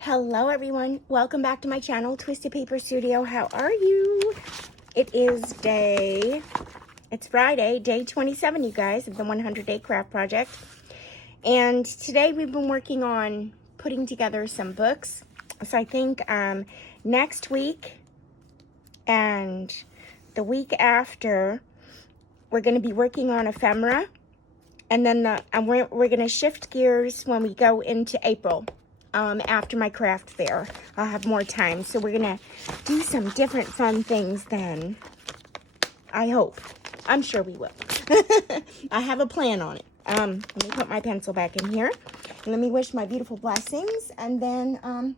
Hello everyone, welcome back to my channel, Twisted Paper Studio. How are you? It's Friday, day 27, you guys, of the 100-day craft project. And today we've been working on putting together some books. So I think next week and the week after, we're going to be working on ephemera. And then we're going to shift gears when we go into April. After my craft fair, I'll have more time. So we're going to do some different fun things then. I hope. I'm sure we will. I have a plan on it. Let me put my pencil back in here. And let me wish my beautiful blessings. And then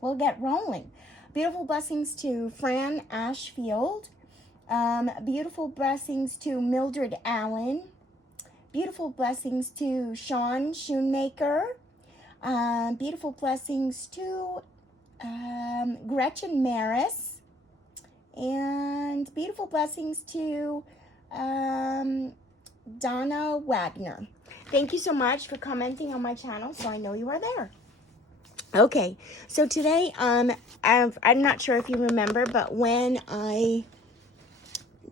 we'll get rolling. Beautiful blessings to Fran Ashfield. Beautiful blessings to Mildred Allen. Beautiful blessings to Sean Shoemaker. Beautiful blessings to Gretchen Maris, and beautiful blessings to Donna Wagner. Thank you so much for commenting on my channel, so I know you are there. Okay, so today I'm not sure if you remember, but when I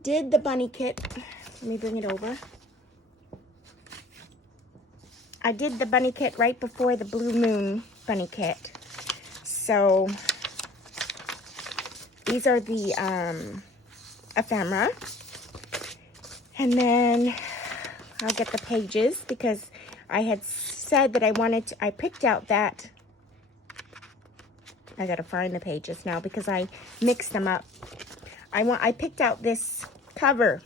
did the bunny kit, let me bring it over. I did the bunny kit right before the Blue Moon bunny kit. So these are the ephemera. And then I'll get the pages because I had said that I picked out that. I gotta find the pages now because I mixed them up. I picked out this cover.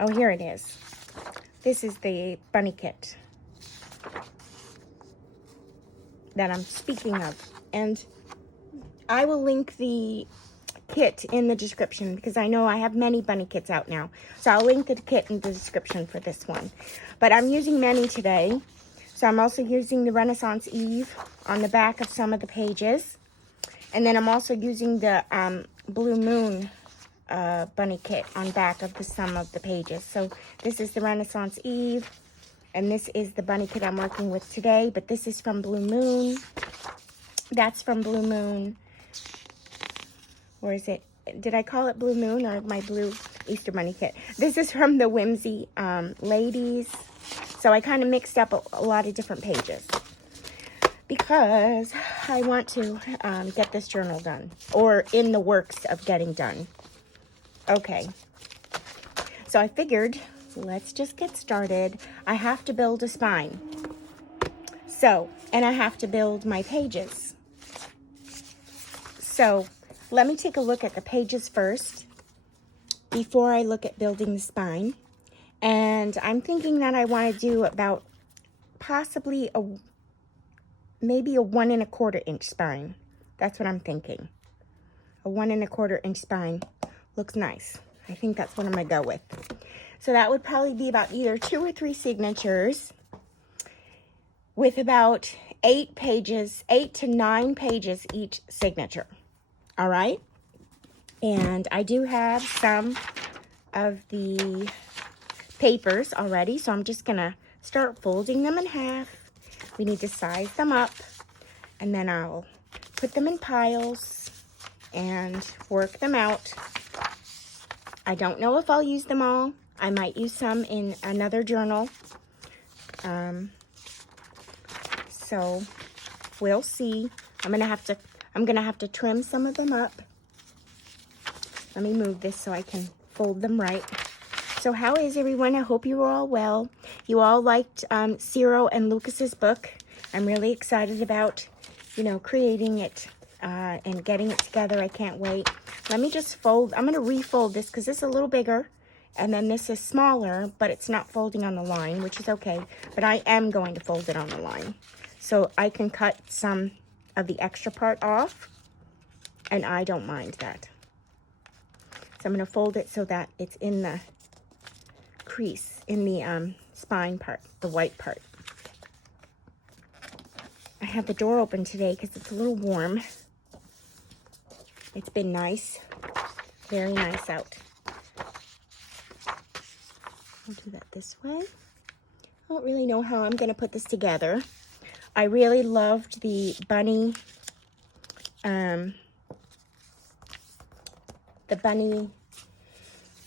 Oh, here it is. This is the bunny kit that I'm speaking of. And I will link the kit in the description because I know I have many bunny kits out now. So I'll link the kit in the description for this one. But I'm using many today. So I'm also using the Renaissance Eve on the back of some of the pages. And then I'm also using the Blue Moon bunny kit on back of some of the pages. So this is the Renaissance Eve, and this is the bunny kit I'm working with today, but this is from Blue Moon. That's from Blue Moon. Where is it? Did I call it Blue Moon or my blue Easter bunny kit? This is from the Whimsy Ladies. So I kind of mixed up a lot of different pages because I want to get this journal done, or in the works of getting done. Okay, so I figured, let's just get started. I have to build a spine. So, and I have to build my pages. So, let me take a look at the pages first before I look at building the spine. And I'm thinking that I want to do about possibly maybe a 1 1/4 inch spine. That's what I'm thinking. A 1 1/4 inch spine. Looks nice. I think that's what I'm going to go with. So that would probably be about either 2 or 3 signatures with about 8 to 9 pages each signature. All right? And I do have some of the papers already, so I'm just going to start folding them in half. We need to size them up, and then I'll put them in piles and work them out. I don't know if I'll use them all. I might use some in another journal. So we'll see. I'm gonna have to trim some of them up. Let me move this so I can fold them right. So how is everyone? I hope you are all well. You all liked Ciro and Lucas's book. I'm really excited about, creating it and getting it together. I can't wait. Let me just fold. I'm going to refold this because this is a little bigger. And then this is smaller, but it's not folding on the line, which is okay. But I am going to fold it on the line. So I can cut some of the extra part off. And I don't mind that. So I'm going to fold it so that it's in the crease, in the spine part, the white part. I have the door open today because it's a little warm. It's been nice, very nice out. I'll do that this way. I don't really know how I'm going to put this together, I really loved the bunny,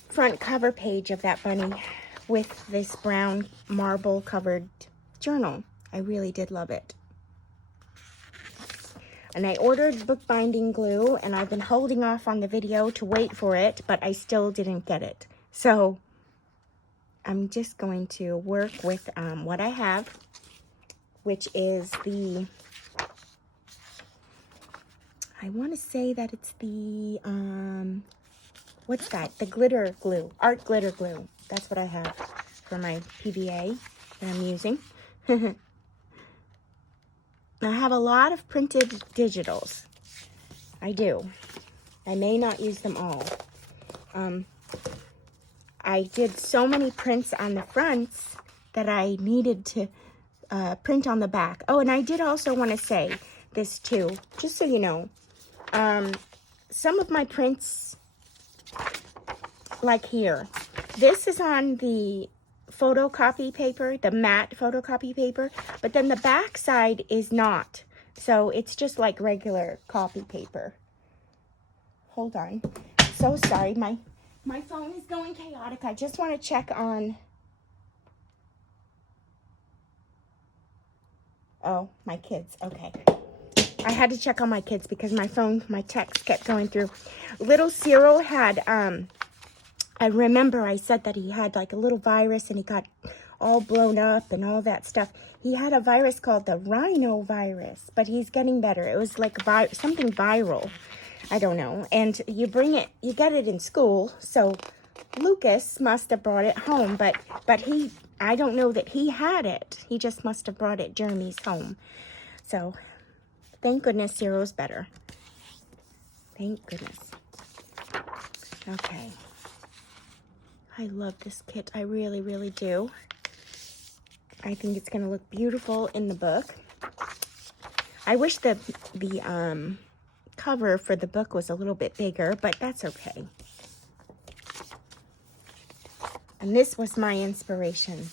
front cover page of that bunny with this brown marble covered journal. I really did love it. And I ordered bookbinding glue, and I've been holding off on the video to wait for it, but I still didn't get it. So I'm just going to work with what I have, which is the, I want to say that it's the, what's that? The glitter glue, art glitter glue. That's what I have for my PVA that I'm using. I have a lot of printed digitals. I do. I may not use them all. I did so many prints on the fronts that I needed to print on the back. Oh, and I did also want to say this too, just so you know. Some of my prints, like here, this is on the photocopy paper, the matte photocopy paper, but then the back side is not. So it's just like regular copy paper. Hold on. So sorry, my phone is going chaotic. I just want to check on... Oh, my kids. Okay. I had to check on my kids because my phone, my text kept going through. Little Cyril had, I remember I said that he had like a little virus and he got all blown up and all that stuff. He had a virus called the rhinovirus, but he's getting better. It was like something viral. I don't know. And you get it in school. So Lucas must have brought it home, but I don't know that he had it. He just must have brought it Jeremy's home. So thank goodness Cyril's better. Thank goodness. Okay. I love this kit. I really, really do. I think it's going to look beautiful in the book. I wish the cover for the book was a little bit bigger, but that's okay. And this was my inspiration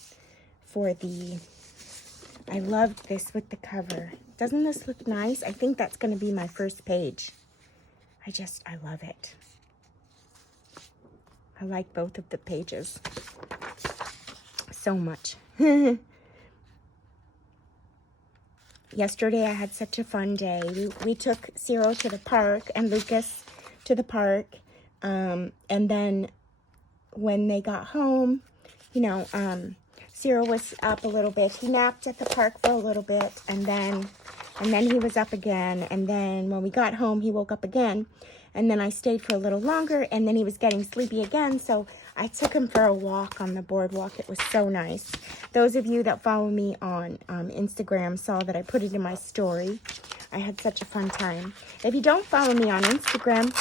for the... I loved this with the cover. Doesn't this look nice? I think that's going to be my first page. I love it. I like both of the pages so much. Yesterday I had such a fun day. We took Cyril to the park and Lucas to the park. And then when they got home, you know, Cyril was up a little bit. He napped at the park for a little bit, and then he was up again. And then when we got home, he woke up again. And then I stayed for a little longer, and then he was getting sleepy again. So I took him for a walk on the boardwalk. It was so nice. Those of you that follow me on Instagram saw that I put it in my story. I had such a fun time. If you don't follow me on Instagram,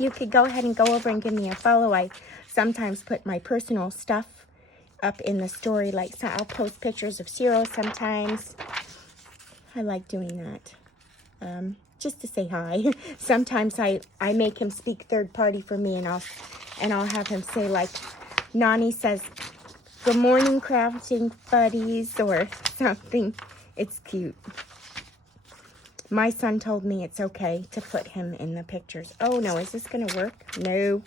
you could go ahead and go over and give me a follow. I sometimes put my personal stuff up in the story. Like, so I'll post pictures of Cyril sometimes. I like doing that. Just to say hi. Sometimes I make him speak third party for me, and I'll have him say, like, Nani says, "Good morning, crafting buddies," or something. It's cute. My son told me it's okay to put him in the pictures. Oh no, is this gonna work? No,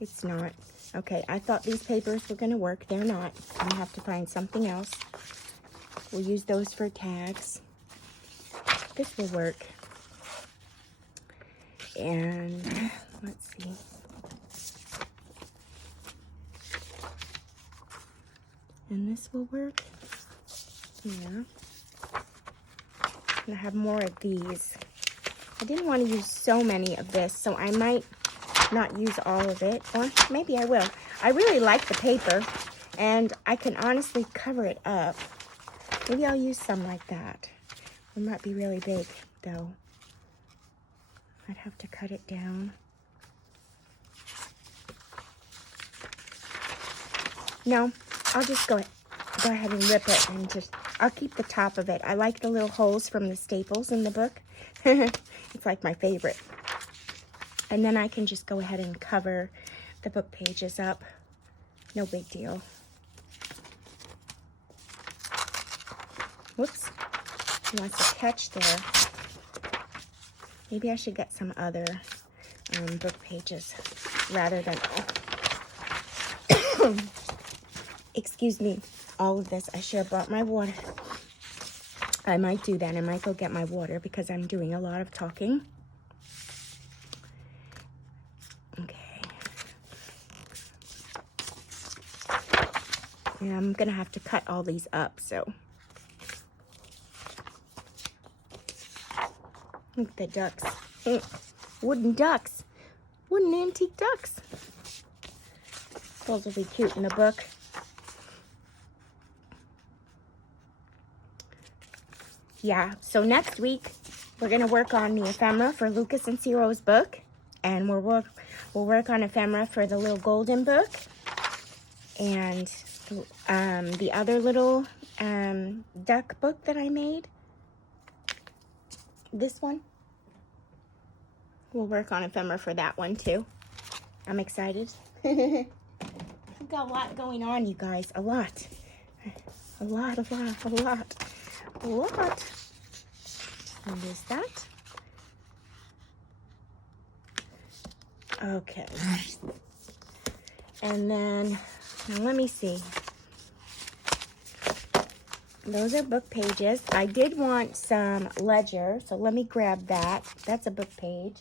it's not. Okay, I thought these papers were gonna work. They're not. I'm gonna have to find something else. We'll use those for tags. This will work. And let's see. And this will work. Yeah. And I have more of these. I didn't want to use so many of this, so I might not use all of it, or maybe I will. I really like the paper, and I can honestly cover it up. Maybe I'll use some like that. It might be really big, though. I'd have to cut it down. No, I'll just go ahead and rip it, and I'll keep the top of it. I like the little holes from the staples in the book. It's like my favorite. And then I can just go ahead and cover the book pages up. No big deal. Whoops. She wants to catch there. Maybe I should get some other book pages rather than excuse me, all of this. I should have brought my water. I might do that. I might go get my water because I'm doing a lot of talking. Okay. And I'm going to have to cut all these up, so. Look at the ducks. Wooden ducks. Wooden antique ducks. Those will be cute in the book. Yeah, so next week we're going to work on the ephemera for Lucas and Ciro's book. And we'll work on ephemera for the little golden book. And the other little duck book that I made. This one. We'll work on ephemera for that one too. I'm excited. We've got a lot going on, you guys. A lot. A lot. What is that? Okay. And then, now let me see. Those are book pages. I did want some ledger, so let me grab that. That's a book page.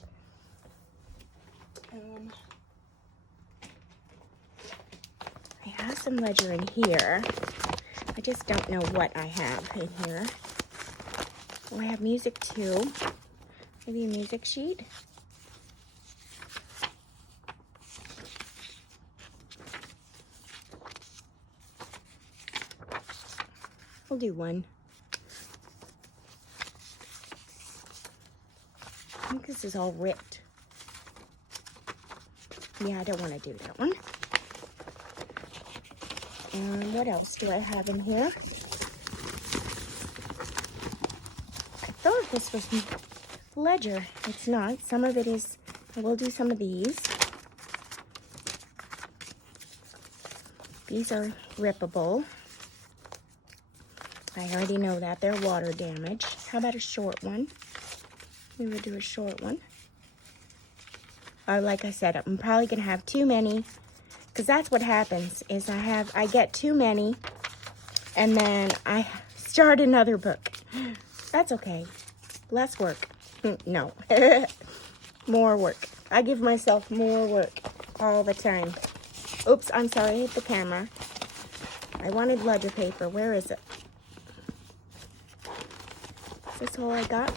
I have some ledger in here. I just don't know what I have in here. Oh, I have music too. Maybe a music sheet. We'll do one. I think this is all ripped. Yeah, I don't want to do that one. And what else do I have in here? I thought this was ledger. It's not. Some of it is. I will do some of these. These are rippable. I already know that. They're water damage. How about a short one? We will do a short one. Like I said, I'm probably going to have too many. Because that's what happens, is I get too many. And then I start another book. That's okay. Less work. No. More work. I give myself more work all the time. Oops, I'm sorry. I hit the camera. I wanted ledger paper. Where is it? Is this all I got?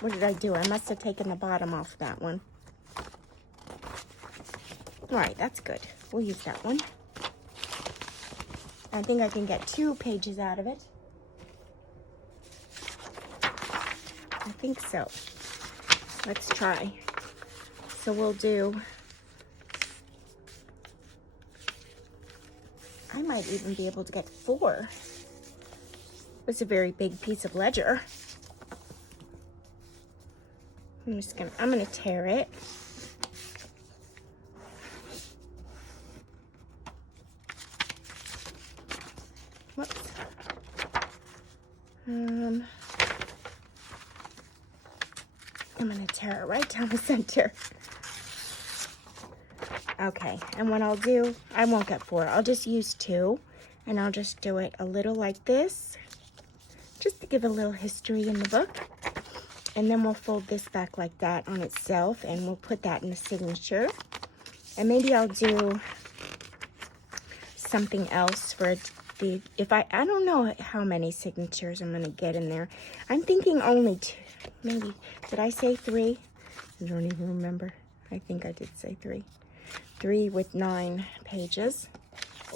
What did I do? I must have taken the bottom off that one. All right, that's good. We'll use that one. I think I can get 2 pages out of it. I think so. Let's try. So we'll do... I might even be able to get 4. It's a very big piece of ledger. I'm gonna tear it. Whoops. I'm gonna tear it right down the center. Okay, and what I'll do, I won't get 4. I'll just use 2, and I'll just do it a little like this, just to give a little history in the book. And then we'll fold this back like that on itself, and we'll put that in the signature. And maybe I'll do something else for the, I don't know how many signatures I'm gonna get in there. I'm thinking only 2, maybe. Did I say 3? I don't even remember. I think I did say 3. 3 with 9 pages.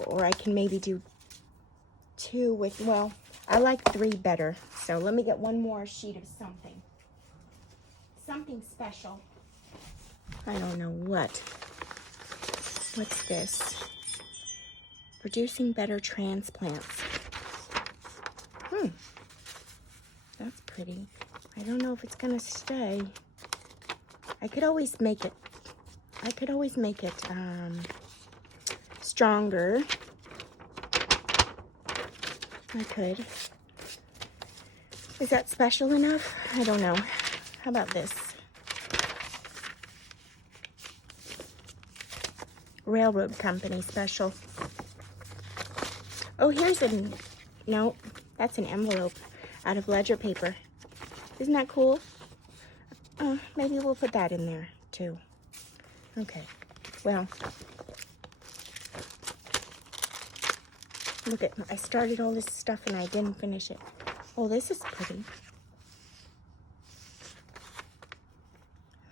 Or I can maybe do 2 with, well, I like 3 better. So let me get one more sheet of something. Something special. I don't know what. What's this? Producing better transplants. That's pretty. I don't know if it's gonna stay. I could always make it stronger. I could. Is that special enough? I don't know. How about this? Railroad Company special. Oh, here's no, that's an envelope out of ledger paper. Isn't that cool? Maybe we'll put that in there too. Okay, well, look at, I started all this stuff and I didn't finish it. Oh, this is pretty.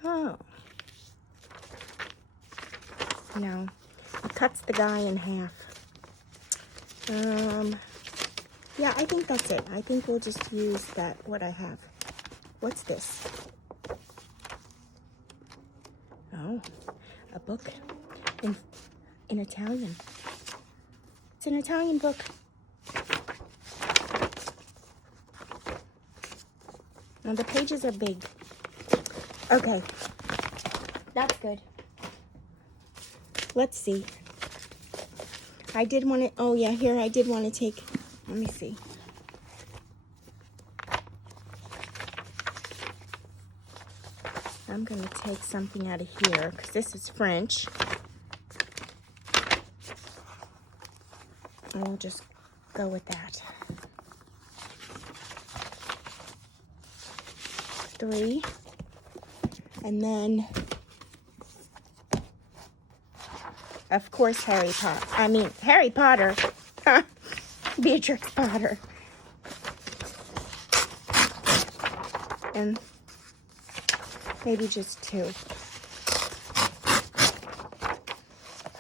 Oh. No, it cuts the guy in half. Yeah, I think that's it. I think we'll just use that, what I have. What's this? Oh, a book in Italian. It's an Italian book. Now the pages are big. Okay, that's good. Let's see. I did want to, oh yeah, here I did want to take, let me see. I'm going to take something out of here because this is French. And we'll just go with that. 3. And then, of course, Harry Potter. Beatrix Potter. And maybe just 2.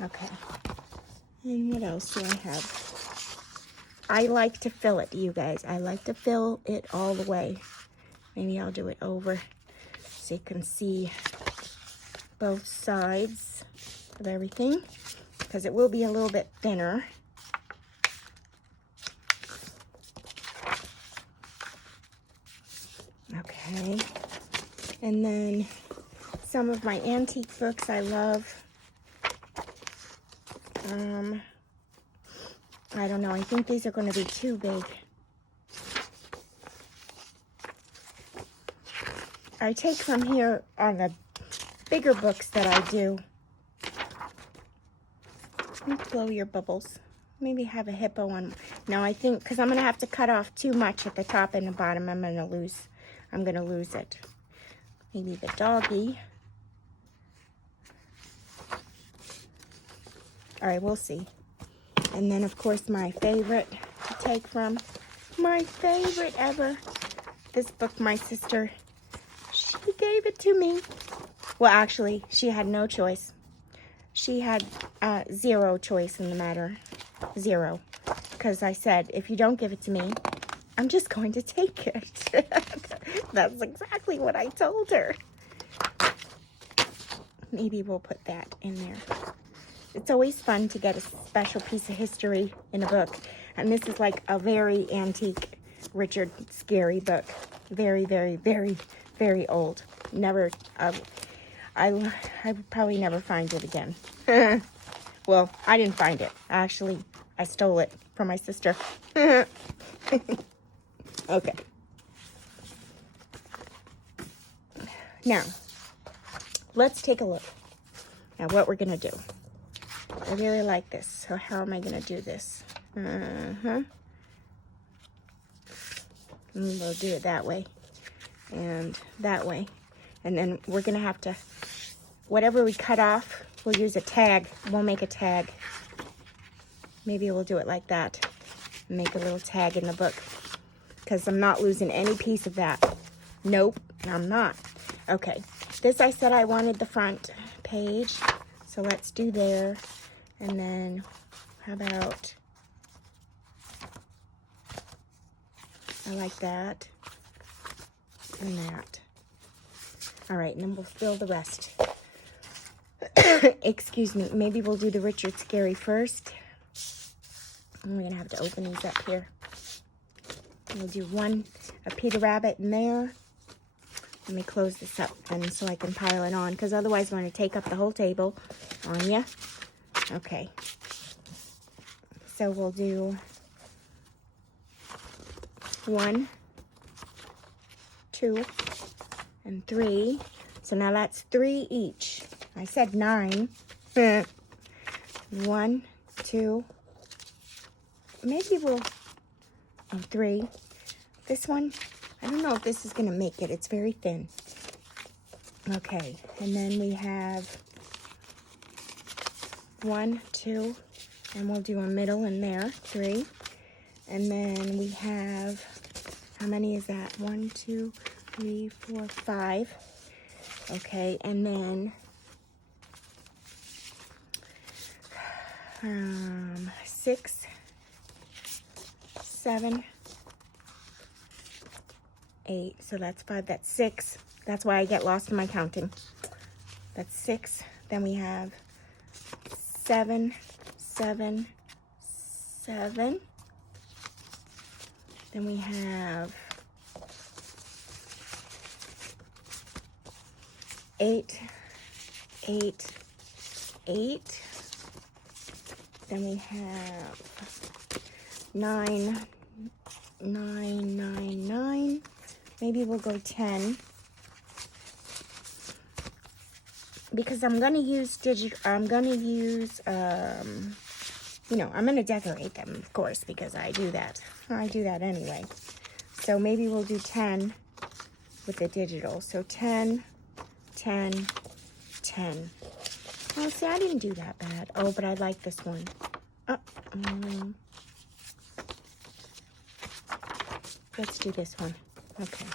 Okay. And what else do I have? I like to fill it, you guys. I like to fill it all the way. Maybe I'll do it over so you can see both sides of everything, because it will be a little bit thinner. Okay. And then some of my antique books I love. I don't know. I think these are going to be too big. I take from here on the bigger books that I do. Blow your bubbles. Maybe have a hippo on. No, I think, because I'm going to have to cut off too much at the top and the bottom. I'm going to lose it. Maybe the doggy. All right, we'll see. And then, of course, my favorite to take from. My favorite ever. This book, my sister, she gave it to me. Well, actually, she had no choice. She had 0 choice in the matter. 0. Because I said, if you don't give it to me, I'm just going to take it. That's exactly what I told her. Maybe we'll put that in there. It's always fun to get a special piece of history in a book. And this is like a very antique Richard Scarry book. Very, very, very, very old. Never, I would probably never find it again. Well, I didn't find it. Actually, I stole it from my sister. Okay. Now, let's take a look at what we're going to do. I really like this. So how am I going to do this? We'll do it that way and that way. And then we're going to have to, whatever we cut off, we'll use a tag. We'll make a tag. Maybe we'll do it like that. Make a little tag in the book. Because I'm not losing any piece of that. Nope, I'm not. Okay, this I said I wanted the front page. So let's do there. And then, how about, I like that. And that. All right, and then we'll fill the rest. Excuse me, maybe we'll do the Richard Scarry first. And we're gonna have to open these up here. We'll do a Peter Rabbit in there. Let me close this up and so I can pile it on, because otherwise I'm going to take up the whole table on ya. Okay. So we'll do 1, 2, and 3. So now that's 3 each. I said 9. 1, 2. Maybe we'll... Oh, 3. This one, I don't know if this is going to make it. It's very thin. Okay. And then we have 1, 2. And we'll do a middle in there. 3. And then we have... How many is that? 1, 2, 3, 4, 5. Okay, and then 6, 7, 8. So that's 5. That's 6. That's why I get lost in my counting. That's 6. Then we have 7, 7, 7. Then we have 8, 8, 8. Then we have 9, 9, 9, 9. Maybe we'll go 10. Because I'm going to use I'm going to use, you know, I'm going to decorate them, of course, because I do that. I do that anyway. So maybe we'll do 10 with the digital. So 10, 10, 10. Oh, see, I didn't do that bad. Oh, but I like this one. Let's do this one. Okay.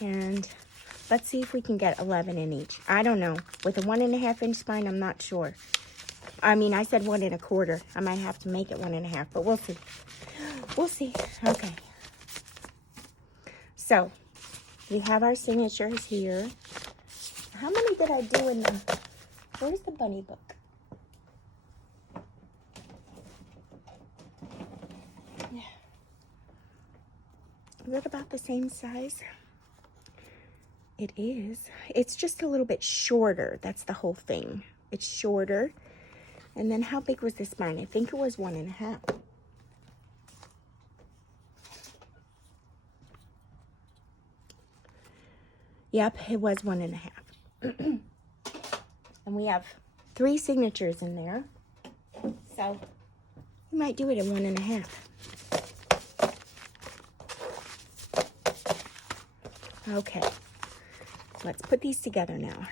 And let's see if we can get 11 in each. I don't know. With a 1.5 inch spine, I'm not sure. I mean, I said 1 1/4. I might have to make it 1.5, but we'll see. We'll see. Okay. So, we have our signatures here. How many did I do in the... Where's the bunny book? Yeah. Is it about the same size? It is. It's just a little bit shorter. That's the whole thing. It's shorter. And then how big was this spine? I think it was 1.5. Yep, it was 1.5. And we have 3 signatures in there. So we might do it in 1.5. Okay. Let's put these together now.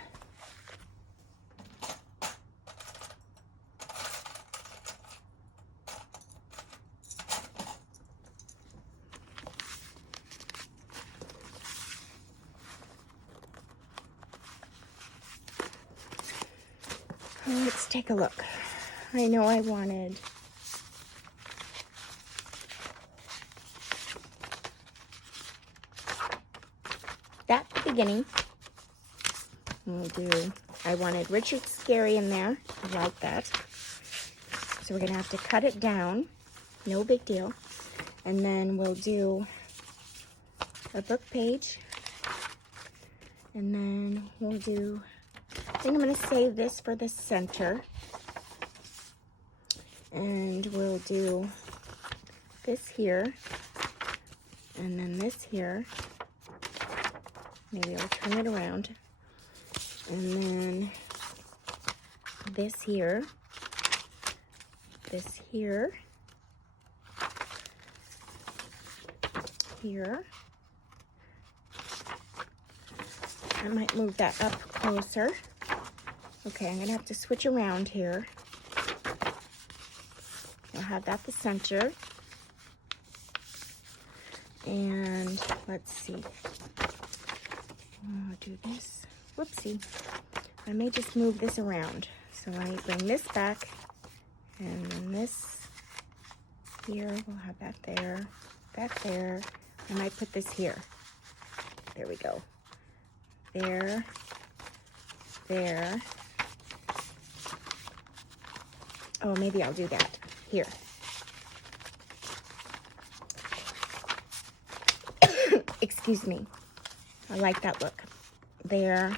Let's take a look. I know I wanted that at the beginning. I wanted Richard Scarry in there. I like that. So we're going to have to cut it down. No big deal. And then we'll do a book page. And then we'll do... I think I'm going to save this for the center. And we'll do this here. And then this here. Maybe I'll turn it around. And then this here. This here. Here. I might move that up closer. Okay, I'm going to have to switch around here. I'll have that the center. And let's see. I'll do this. Whoopsie. I may just move this around. So I bring this back. And then this here. We'll have that there. That there. I might put this here. There we go. There. There. Oh, maybe I'll do that. Here. Excuse me. I like that look. There.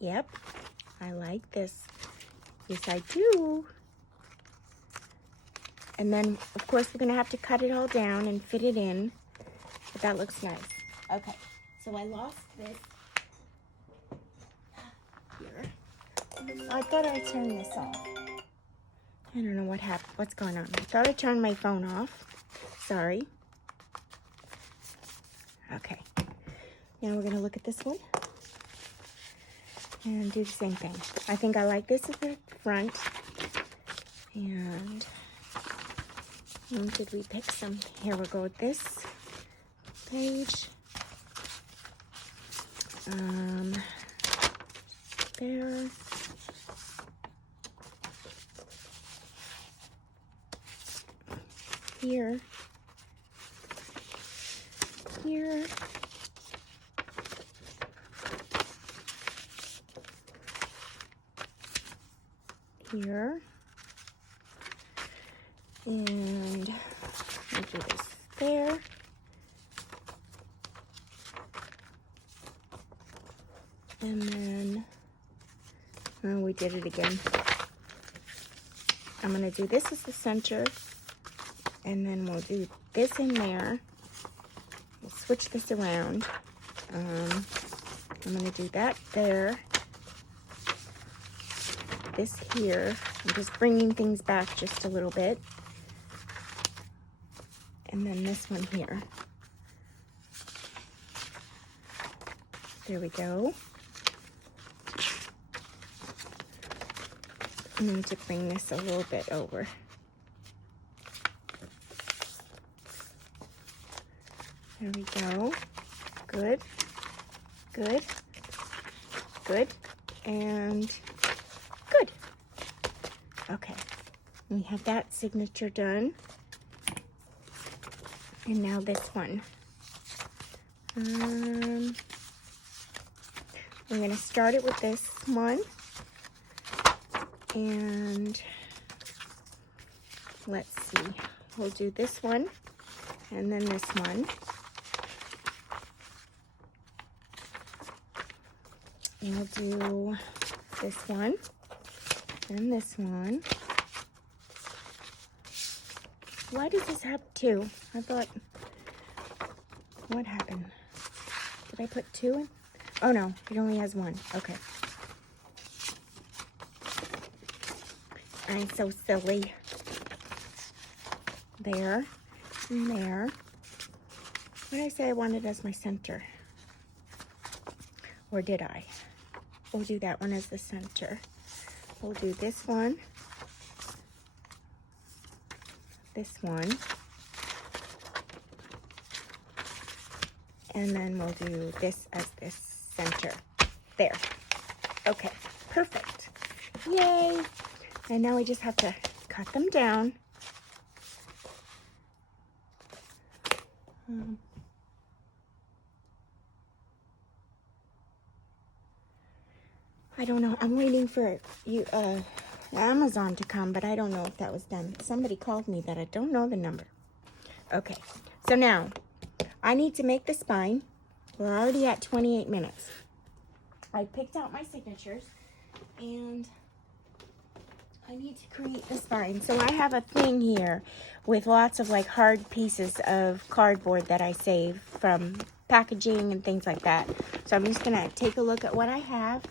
Yep. I like this. Yes, I do. And then, of course, we're going to have to cut it all down and fit it in. But that looks nice. Okay. So I lost this here. I thought I turned this off. I don't know what happened. What's going on? I thought I turned my phone off. Sorry. Okay. Now we're going to look at this one. And do the same thing. I think I like this at the front. And did we pick some? Here we'll go with this page. There. Here. Here. Here. And I'll do this there. And then, oh, we did it again. I'm going to do this as the center. And then we'll do this in there. We'll switch this around. I'm going to do that there. This here. I'm just bringing things back just a little bit. And then this one here. There we go. I need to bring this a little bit over. There we go. Good. Good. Good. And good. Okay. We have that signature done. And now this one. We're going to start it with this one. And let's see. We'll do this one and then this one. And we'll do this one and this one. Why does this have two? I thought, what happened? Did I put two in? Oh no, it only has one. Okay. I'm so silly. There and there. What did I say I wanted as my center? Or did I? We'll do that one as the center. We'll do this one. This one. And then we'll do this as this center. There. Okay, perfect. Yay! And now we just have to cut them down. I don't know. I'm waiting for Amazon to come, but I don't know if that was done. Somebody called me that I don't know the number. Okay, so now I need to make the spine. We're already at 28 minutes. I picked out my signatures and I need to create the spine. So I have a thing here with lots of like hard pieces of cardboard that I save from packaging and things like that. So I'm just gonna take a look at what I have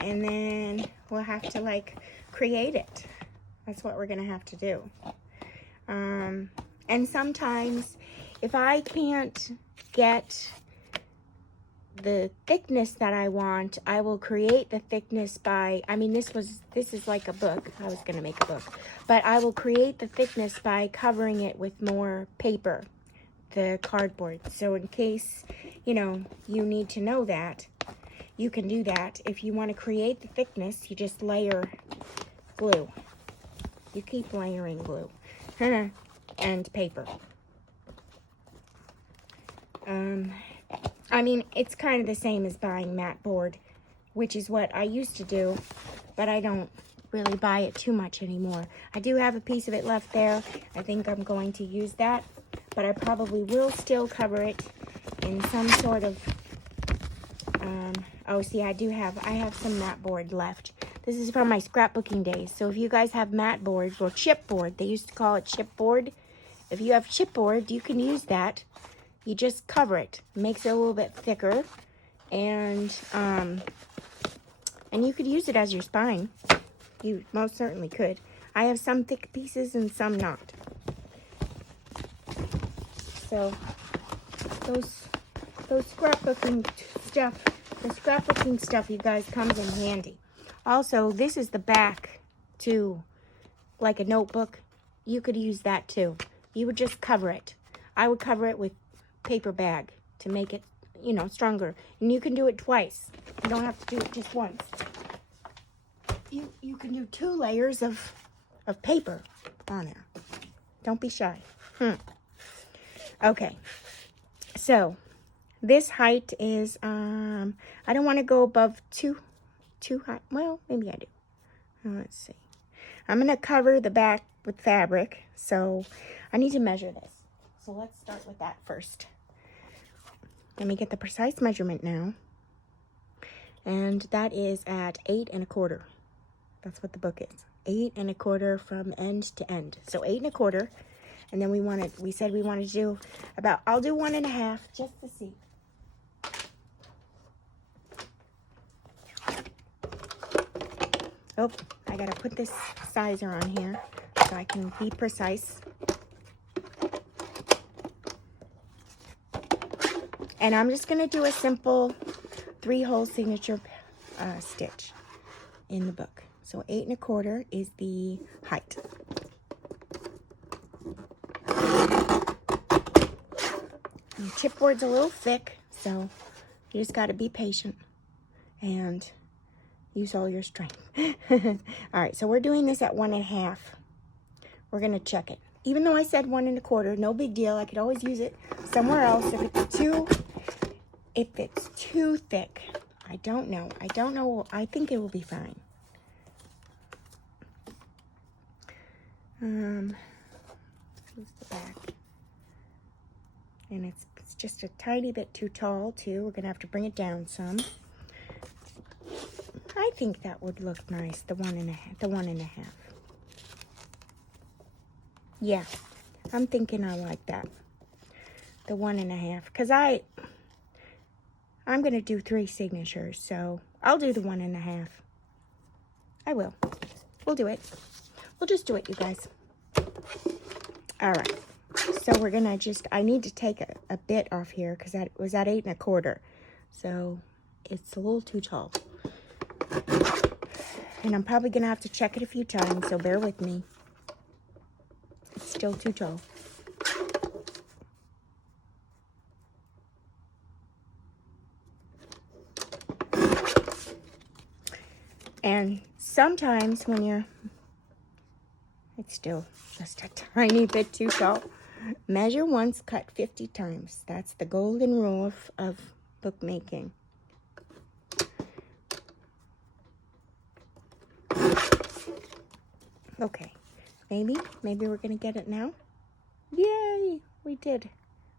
and then we'll have to like create it. That's what we're gonna have to do. And sometimes if I can't get the thickness that I want, I will create the thickness by, I mean, this is like a book. I was going to make a book, but I will create the thickness by covering it with more paper, the cardboard. So in case, you know, you need to know that, you can do that. If you want to create the thickness, you just layer glue. You keep layering glue and paper. I mean, it's kind of the same as buying mat board, which is what I used to do, but I don't really buy it too much anymore. I do have a piece of it left there. I think I'm going to use that, but I probably will still cover it in some sort of, oh, see, I have some mat board left. This is from my scrapbooking days. So if you guys have mat board or chipboard, they used to call it chipboard. If you have chipboard, you can use that. You just cover it. It makes it a little bit thicker. And you could use it as your spine. You most certainly could. I have some thick pieces and some not. So those scrapbooking stuff, the scrapbooking stuff, you guys, comes in handy. Also, this is the back to like a notebook. You could use that too. You would just cover it. I would cover it with paper bag to make it, you know, stronger. And you can do it twice. You don't have to do it just once. You can do 2 layers of paper on there. Don't be shy. Okay. So this height is I don't want to go above too high. Well, maybe I do. Let's see. I'm going to cover the back with fabric, so I need to measure this. So let's start with that first. Let me get the precise measurement now. And that is at 8 1/4. That's what the book is. 8 1/4 from end to end. So 8 1/4. And then we said we wanted to do about, I'll do 1 1/2 just to see. Oh, I gotta put this sizer on here so I can be precise. And I'm just gonna do a simple 3-hole signature stitch in the book. So 8 1/4 is the height. And chipboard's a little thick, so you just got to be patient and use all your strength. All right, so we're doing this at 1 1/2. We're going to check it. Even though I said 1 1/4, no big deal. I could always use it somewhere else if it's too thick. I don't know. I think it will be fine. Here's the back. And it's just a tiny bit too tall, too. We're going to have to bring it down some. I think that would look nice, the 1 1/2. Yeah, I'm thinking I like that. The 1 1/2. Because I'm going to do 3 signatures, so I'll do the 1 1/2. I will. We'll do it. We'll just do it, you guys. All right. So we're going to I need to take a bit off here because that was at 8 1/4. So it's a little too tall. And I'm probably going to have to check it a few times, so bear with me. It's still too tall. And sometimes when it's still just a tiny bit too tall. Measure once, cut 50 times. That's the golden rule of bookmaking. Okay, maybe we're gonna get it now. Yay, we did.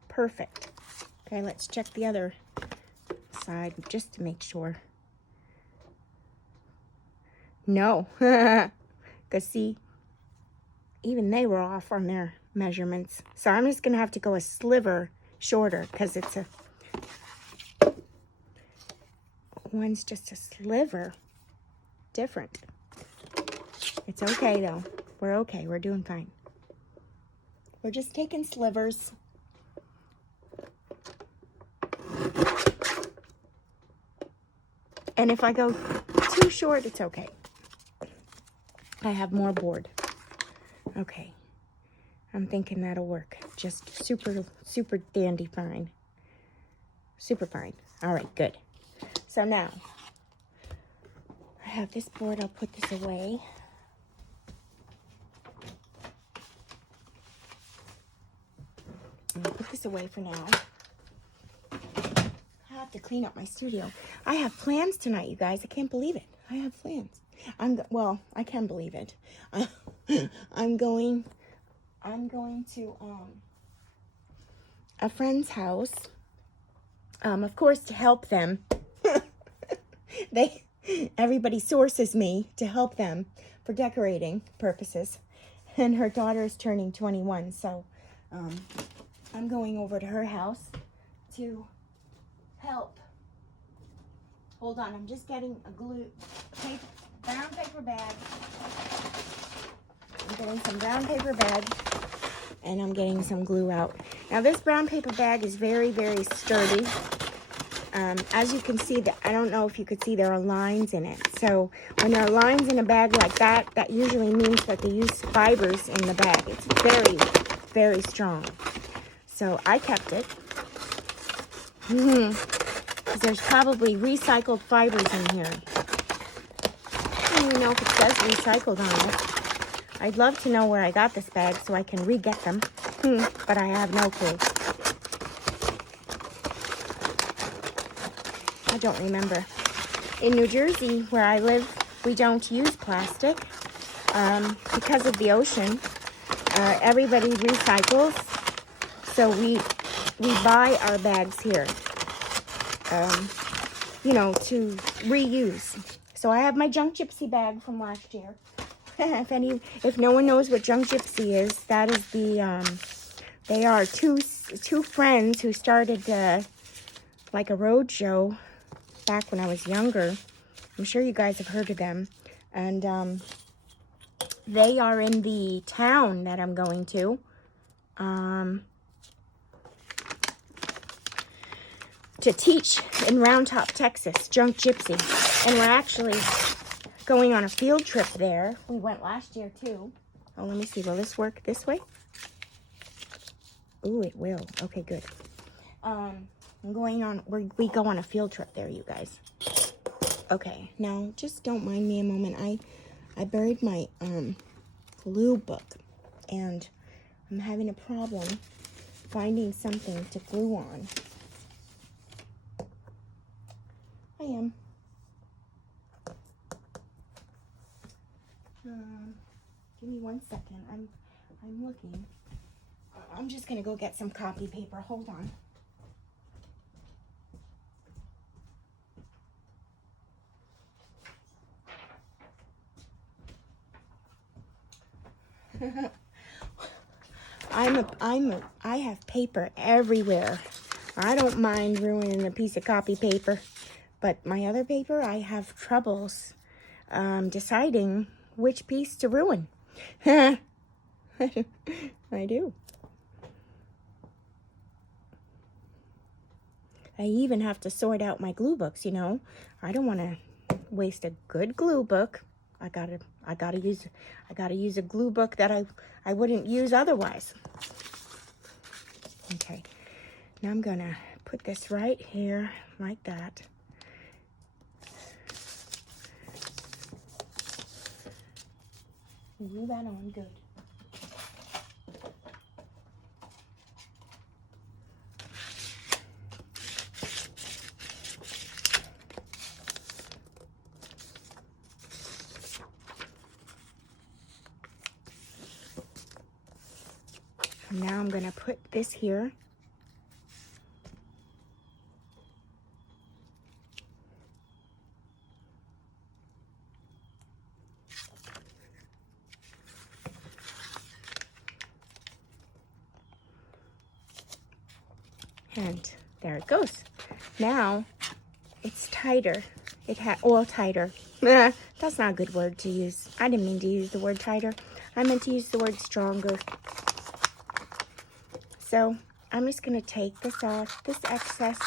Perfect. Okay, let's check the other side just to make sure. No, because see, even they were off on their measurements. So I'm just gonna have to go a sliver shorter because one's just a sliver different. It's okay though. We're okay. We're doing fine. We're just taking slivers. And if I go too short, it's okay. I have more board. Okay. I'm thinking that'll work. Just super, super dandy fine. Super fine. All right, good. So now, I have this board. I'll put this away. I'll put this away for now. I have to clean up my studio. I have plans tonight, you guys. I can't believe it. I have plans. Well, I can believe it. I'm going to a friend's house, of course, to help them. Everybody sources me to help them for decorating purposes, and her daughter is turning 21, so I'm going over to her house to help. Hold on, I'm just getting a brown paper bag. I'm getting some brown paper bag, and I'm getting some glue out. Now this brown paper bag is very, very sturdy. As you can see, I don't know if you could see, there are lines in it. So when there are lines in a bag like that, that usually means that they use fibers in the bag. It's very, very strong. So I kept it. Because there's probably recycled fibers in here. I don't even know if it says recycled on it. I'd love to know where I got this bag so I can re-get them. But I have no clue. I don't remember. In New Jersey, where I live, we don't use plastic because of the ocean. Everybody recycles, so we buy our bags here, to reuse. So I have my Junk Gypsy bag from last year. If no one knows what Junk Gypsy is, that is they are two friends who started like a road show back when I was younger. I'm sure you guys have heard of them. And they are in the town that I'm going to. To teach in Round Top, Texas, Junk Gypsy. And we're actually going on a field trip there. We went last year too. Oh, let me see. Will this work this way? Ooh, it will. Okay, good. We go on a field trip there, you guys. Okay, now just don't mind me a moment. I buried my glue book, and I'm having a problem finding something to glue on. I am. Give me 1 second. I'm looking. I'm just gonna go get some copy paper. Hold on. I have paper everywhere. I don't mind ruining a piece of copy paper, but my other paper, I have troubles deciding which piece to ruin. I do. I even have to sort out my glue books, I don't want to waste a good glue book. I gotta use a glue book that I wouldn't use otherwise. Okay, now I'm gonna put this right here like that. Glue that on good. Now I'm going to put this here. And there it goes. Now it's tighter. Tighter. That's not a good word to use. I didn't mean to use the word tighter. I meant to use the word stronger. So I'm just going to take this off, this excess,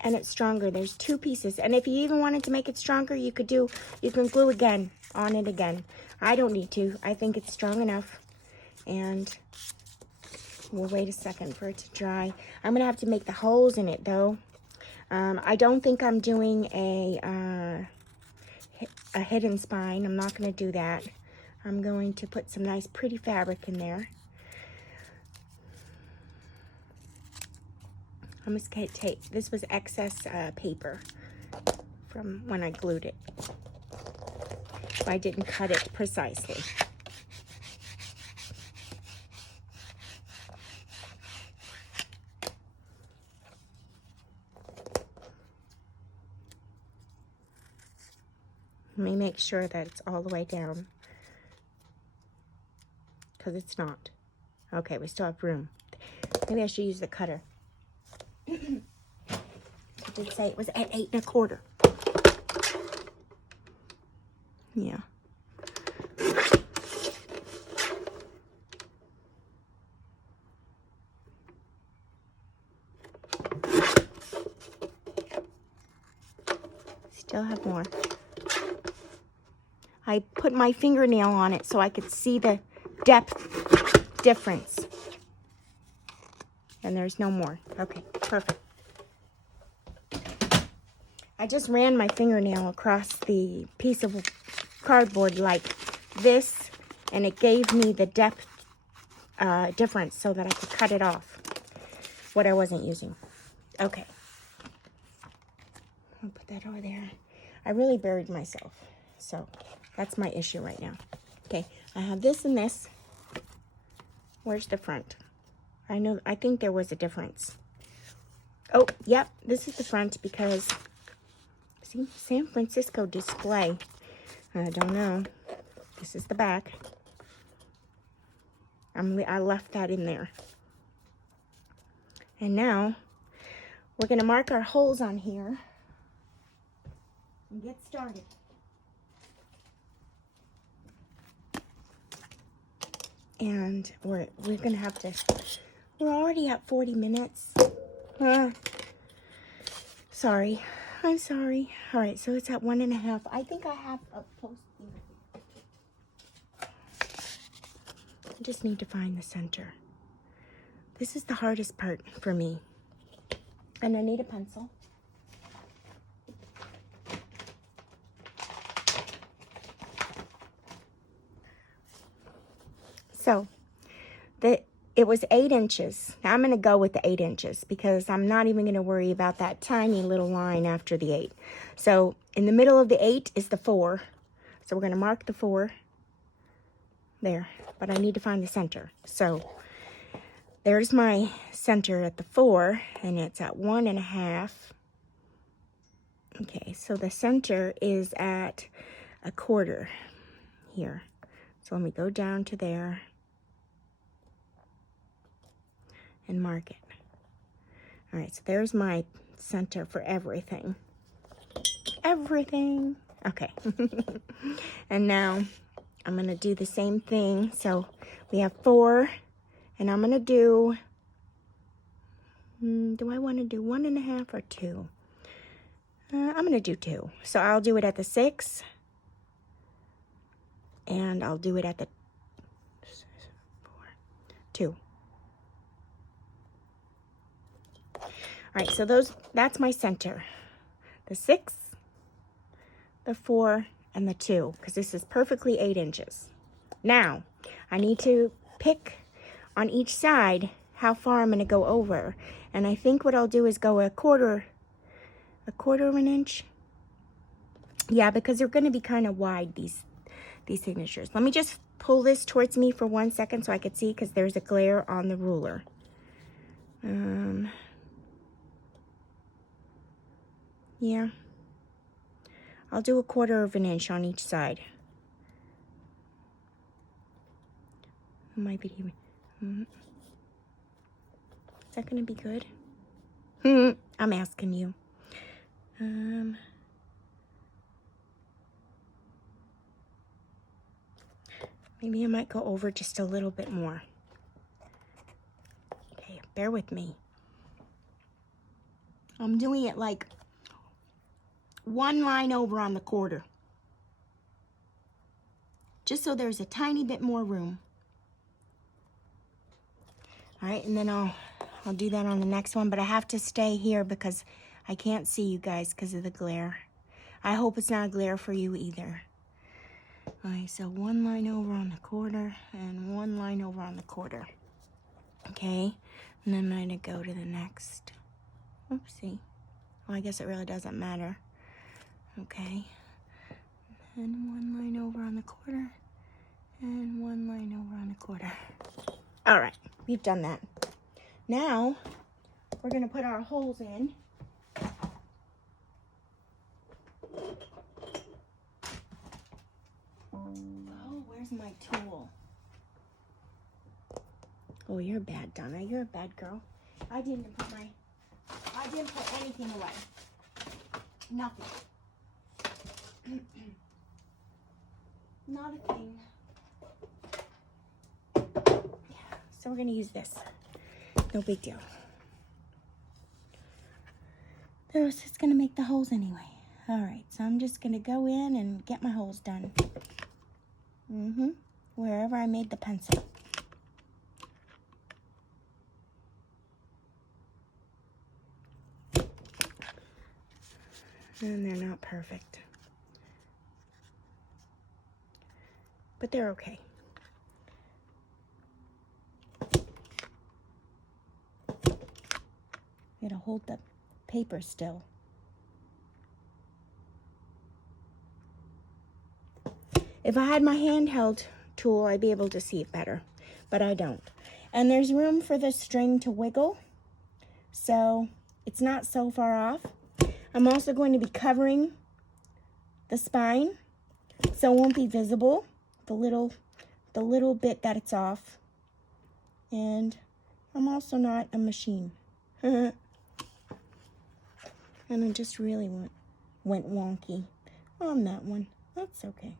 and it's stronger. There's 2 pieces, and if you even wanted to make it stronger, you can glue again on it again. I don't need to. I think it's strong enough, and we'll wait a second for it to dry. I'm going to have to make the holes in it, though. I don't think I'm doing a hidden spine. I'm not going to do that. I'm going to put some nice pretty fabric in there. I'm just going to take, this was excess paper from when I glued it. I didn't cut it precisely. Let me make sure that it's all the way down, because it's not. Okay, we still have room. Maybe I should use the cutter. It did say it was at 8 1/4. Yeah. Still have more. I put my fingernail on it so I could see the depth difference. And there's no more. Okay, perfect. I just ran my fingernail across the piece of cardboard like this, and it gave me the depth difference so that I could cut it off, what I wasn't using. Okay. I'll put that over there. I really buried myself, so that's my issue right now. Okay, I have this and this. Where's the front? I think there was a difference. Oh, yep, this is the front because, see, San Francisco display. I don't know. This is the back. I left that in there. And now, we're going to mark our holes on here and get started. And we're going to have to, we're already at 40 minutes. Sorry. I'm sorry. All right, so it's at 1 1/2. I think I have a post. I just need to find the center. This is the hardest part for me. And I need a pencil. So, it was 8 inches. Now I'm going to go with the 8 inches because I'm not even going to worry about that tiny little line after the 8. So in the middle of the 8 is the 4. So we're going to mark the 4 there. But I need to find the center. So there's my center at the 4, and it's at 1 1/2. Okay, so the center is at 1/4 here. So let me go down to there and mark it. All right, so there's my center for everything. Everything. Okay. And now I'm going to do the same thing. So we have 4, and I'm going to do I want to do 1 1/2 or 2? I'm going to do 2. So I'll do it at the 6, and I'll do it at the 2. All right, so that's my center. The 6, the 4, and the 2, because this is perfectly 8 inches. Now, I need to pick on each side how far I'm going to go over. And I think what I'll do is go a quarter of an inch. Yeah, because they're going to be kind of wide, these signatures. Let me just pull this towards me for 1 second so I can see, because there's a glare on the ruler. Yeah. I'll do a quarter of an inch on each side. Might be even. Is that going to be good? I'm asking you. Maybe I might go over just a little bit more. Okay, bear with me. I'm doing it like 1 line over on the quarter. Just so there's a tiny bit more room. All right, and then I'll do that on the next one, but I have to stay here because I can't see you guys because of the glare. I hope it's not a glare for you either. All right, so 1 line over on the quarter and 1 line over on the quarter. Okay, and then I'm gonna go to the next. Oopsie. Well, I guess it really doesn't matter. Okay. And one line over on the corner. And one line over on the corner. All right, we've done that. Now, we're gonna put our holes in. Oh, where's my tool? Oh, you're bad, Donna. You're a bad girl. I didn't put anything away. Nothing. Not a thing. So we're gonna use this. No big deal. This is gonna make the holes anyway. All right, so I'm just gonna go in and get my holes done. Wherever I made the pencil. And they're not perfect. But they're okay. You gotta hold the paper still. If I had my handheld tool, I'd be able to see it better, but I don't. And there's room for the string to wiggle, so it's not so far off. I'm also going to be covering the spine, so it won't be visible, the little bit that it's off. And I'm also not a machine. And it just really went wonky on that one. That's okay.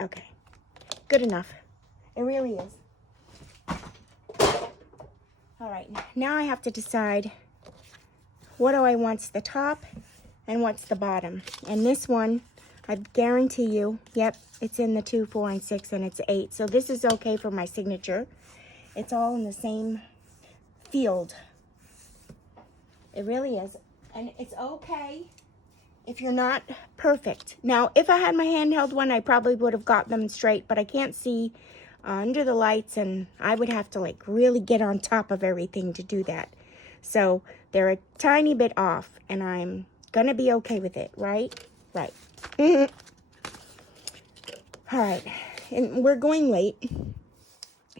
Okay, good enough. It really is. All right, now I have to decide what do I want's the top and what's the bottom. And this one, I guarantee you, yep, it's in the 2, 4, and 6, and it's 8. So this is okay for my signature. It's all in the same field. It really is. And it's okay if you're not perfect. Now, if I had my handheld one, I probably would have got them straight, but I can't see under the lights, and I would have to like really get on top of everything to do that. So they're a tiny bit off, and I'm gonna be okay with it, right? Right. All right, and we're going late.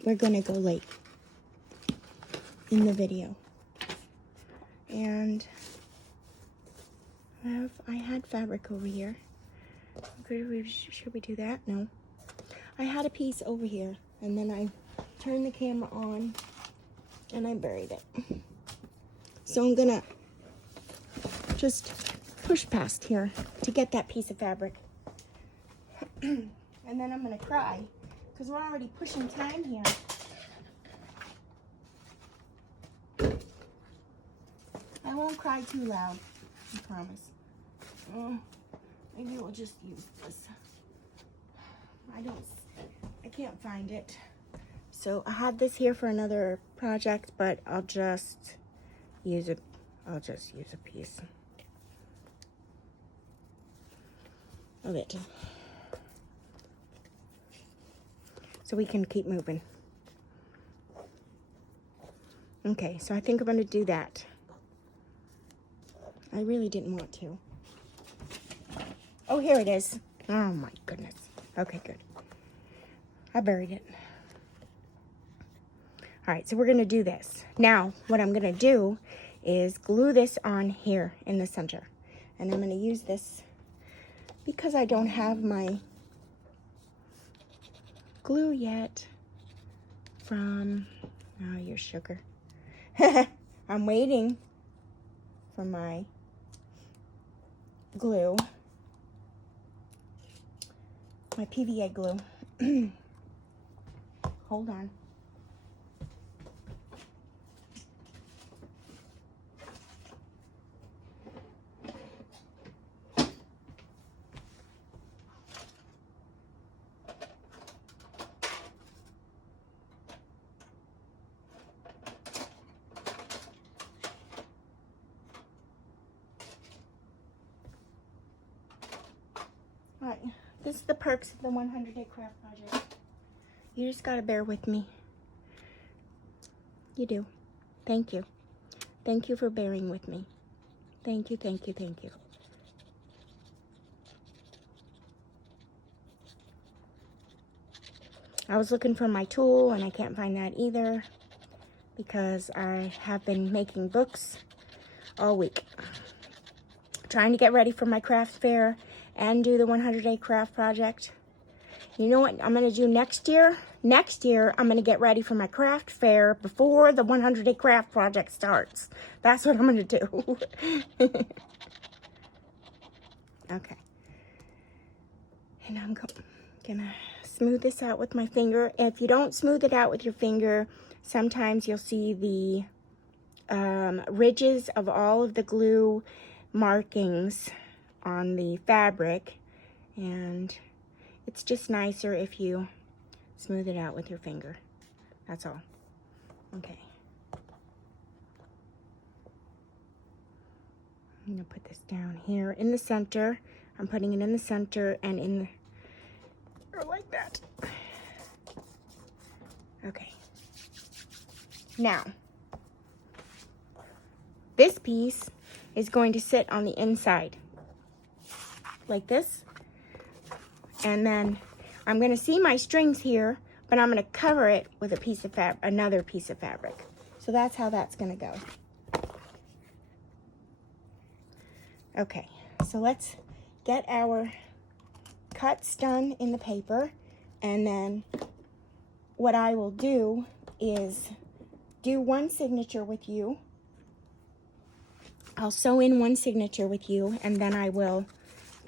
We're gonna go late in the video. And I had fabric over here. Should we do that? No. I had a piece over here, and then I turned the camera on, and I buried it. So I'm gonna just push past here to get that piece of fabric. And then I'm gonna cry, because we're already pushing time here. I won't cry too loud, I promise. Maybe we'll just use this. I can't find it. So I had this here for another project, but I'll just use a piece of it. So we can keep moving. Okay, so I think I'm gonna do that. I really didn't want to. Oh, here it is. Oh my goodness. Okay, good. I buried it. All right, so we're gonna do this. Now, what I'm gonna do is glue this on here in the center. And I'm gonna use this because I don't have my glue yet from, oh, your sugar. I'm waiting for my glue, my PVA glue. Hold on. Alright, this is the perks of the 100-day craft project. You just gotta bear with me. You do. Thank you. Thank you for bearing with me. Thank you, thank you, thank you. I was looking for my tool and I can't find that either because I have been making books all week. Trying to get ready for my craft fair and do the 100-day craft project. You know what I'm going to do next year? Next year, I'm going to get ready for my craft fair before the 100-day craft project starts. That's what I'm going to do. Okay. And I'm going to smooth this out with my finger. If you don't smooth it out with your finger, sometimes you'll see the ridges of all of the glue markings on the fabric, and it's just nicer if you smooth it out with your finger. That's all. Okay. I'm gonna put this down here in the center. I'm putting it in the center and in the, or like that. Okay. Now, this piece is going to sit on the inside like this. And then I'm going to see my strings here, but I'm going to cover it with a piece of another piece of fabric. So that's how that's going to go. Okay, so let's get our cuts done in the paper, and then what I will do is do one signature with you. I'll sew in one signature with you, and then I will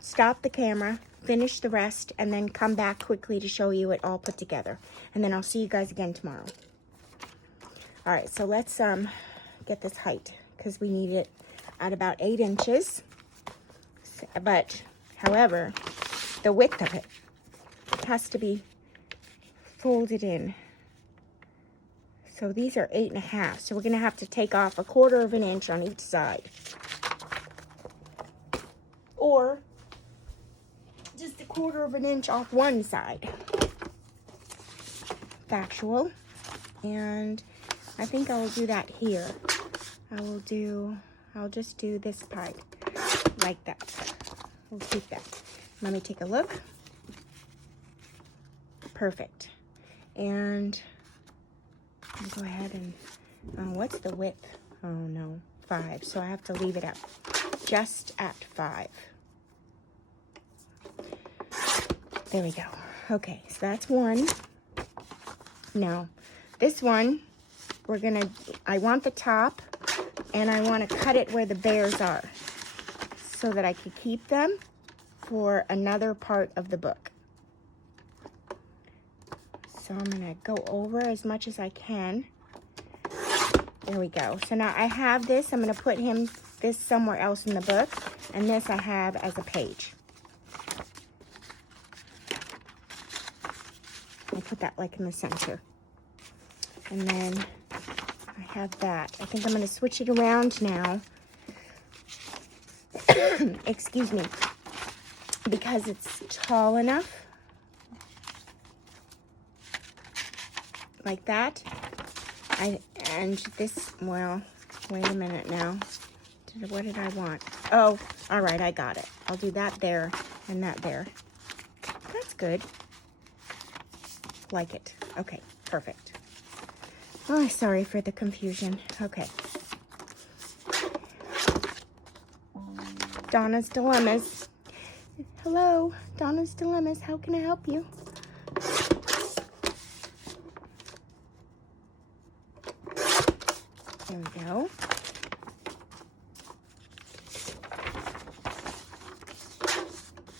stop the camera, finish the rest, and then come back quickly to show you it all put together. And then I'll see you guys again tomorrow. All right, so let's get this height, because we need it at about 8 inches. But, however, the width of it has to be folded in. So these are 8.5. So we're going to have to take off 1/4 of an inch on each side. Or just 1/4 of an inch off one side. Factual. And I think I will do that here. I'll just do this part like that. We'll keep that. Let me take a look. Perfect. And I'll go ahead and, what's the width? Oh no, 5. So I have to leave it at just at 5. There we go. Okay, so that's one. Now, this one, I want the top, and I want to cut it where the bears are, so that I could keep them for another part of the book. So I'm going to go over as much as I can. There we go. So now I have this. I'm going to put this somewhere else in the book. And this I have as a page. I put that like in the center. And then I have that. I think I'm going to switch it around now. Excuse me. Because it's tall enough. Like that. And this, well, wait a minute now. What did I want? Oh, all right, I got it. I'll do that there and that there. That's good. Like it. Okay, perfect. Oh, sorry for the confusion. Okay. Donna's Dilemmas. Hello, Donna's Dilemmas. How can I help you? There we go.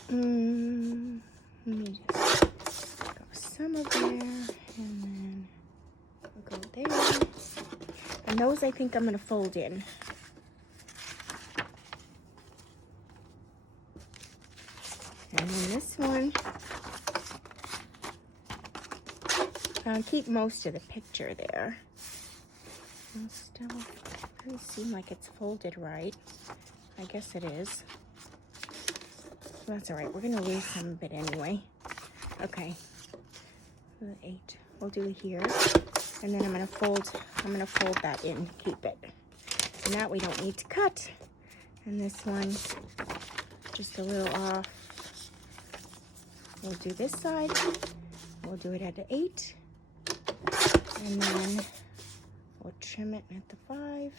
Let me just go some of there, and then we'll go there. And those I think I'm going to fold in. And then this one, I'll keep most of the picture there. It still doesn't seem like it's folded right. I guess it is. That's all right. We're going to lose some of it anyway. Okay. 8. We'll do it here. And then I'm going to fold that in, keep it. And that we don't need to cut. And this one, just a little off. We'll do this side. We'll do it at an 8. And then we'll trim it at the 5.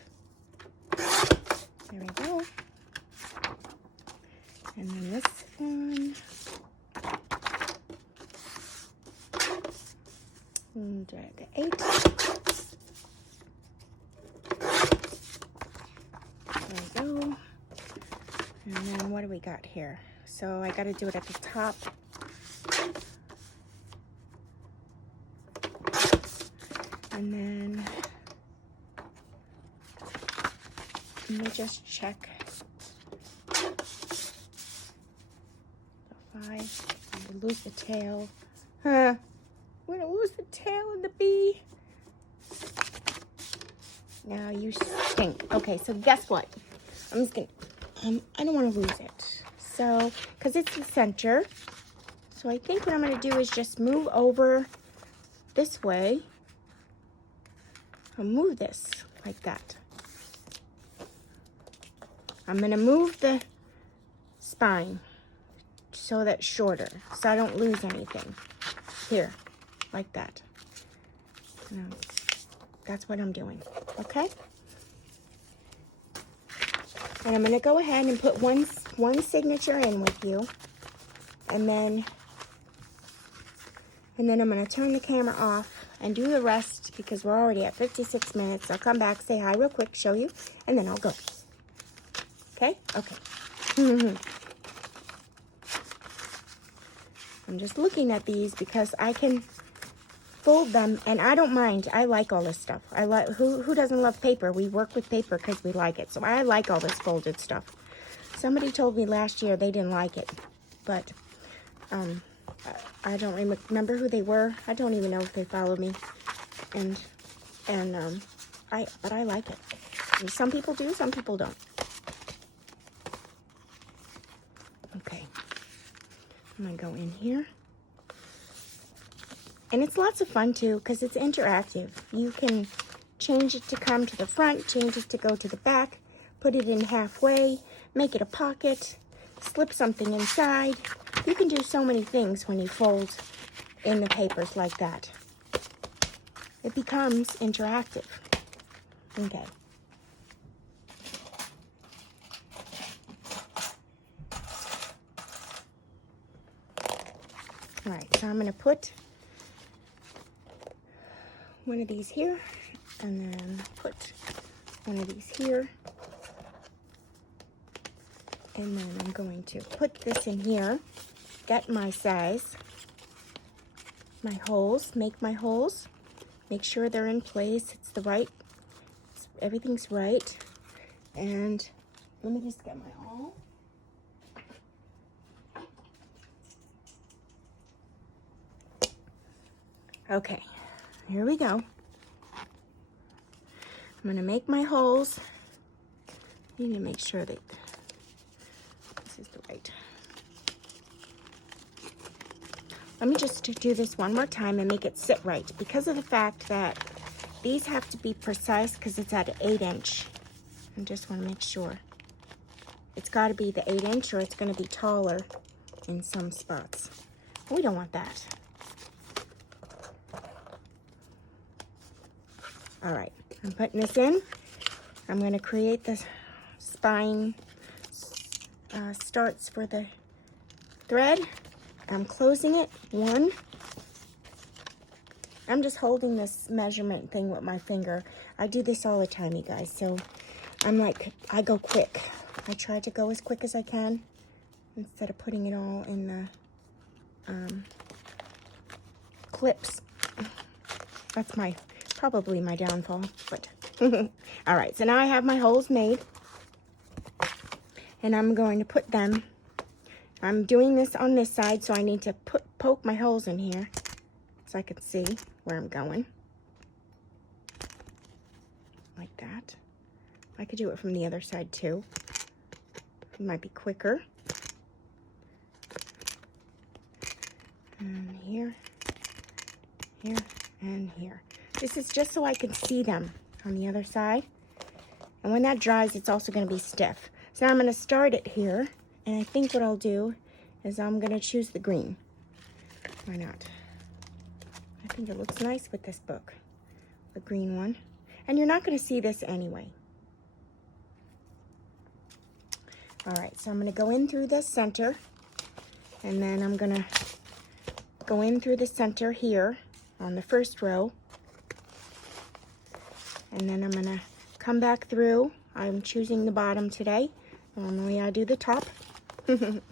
There we go. And then this one. And do it at the 8. There we go. And then what do we got here? So I got to do it at the top. And then let me just check the 5. I'm gonna lose the tail. I'm gonna lose the tail of the bee. Now you stink. Okay, so guess what? I'm just gonna, I don't want to lose it. So, because it's the center. So I think what I'm gonna do is just move over this way. I'll move this like that. I'm gonna move the spine so that's shorter, so I don't lose anything. Here, like that. Now, that's what I'm doing, okay? And I'm gonna go ahead and put one signature in with you, and then I'm gonna turn the camera off and do the rest because we're already at 56 minutes. I'll come back, say hi real quick, show you, and then I'll go. Okay? Okay. I'm just looking at these because I can fold them, and I don't mind. I like all this stuff. I like who doesn't love paper? We work with paper because we like it. So I like all this folded stuff. Somebody told me last year they didn't like it, but I don't remember who they were. I don't even know if they follow me, but I like it. And some people do, some people don't. Okay, I'm gonna go in here, and it's lots of fun too because it's interactive. You can change it to come to the front, change it to go to the back, put it in halfway, make it a pocket, slip something inside. You can do so many things when you fold in the papers like that. It becomes interactive. Okay. All right, so I'm going to put one of these here, and then put one of these here. And then I'm going to put this in here, get my size, my holes, make my holes, make sure they're in place, it's the right, everything's right. And let me just get my awl. Okay, here we go. I'm gonna make my holes. I need to make sure that this is the right. Let me just do this one more time and make it sit right, because of the fact that these have to be precise because it's at an 8-inch. I just want to make sure. It's got to be the 8-inch or it's going to be taller in some spots. We don't want that. All right, I'm putting this in. I'm going to create the spine starts for the thread. I'm closing it. 1. I'm just holding this measurement thing with my finger. I do this all the time, you guys. So I'm like, I go quick. I try to go as quick as I can instead of putting it all in the clips. That's probably my downfall, but all right. So now I have my holes made, and I'm going to put them. I'm doing this on this side, so I need to poke my holes in here so I can see where I'm going. Like that. I could do it from the other side too. It might be quicker. And here, here, and here. This is just so I can see them on the other side. And when that dries, it's also going to be stiff. So I'm going to start it here, and I think what I'll do is I'm going to choose the green. Why not? I think it looks nice with this book, the green one. And you're not going to see this anyway. All right, so I'm going to go in through the center, and then I'm going to go in through the center here on the first row, and then I'm going to come back through. I'm choosing the bottom today. Normally I do the top. I'm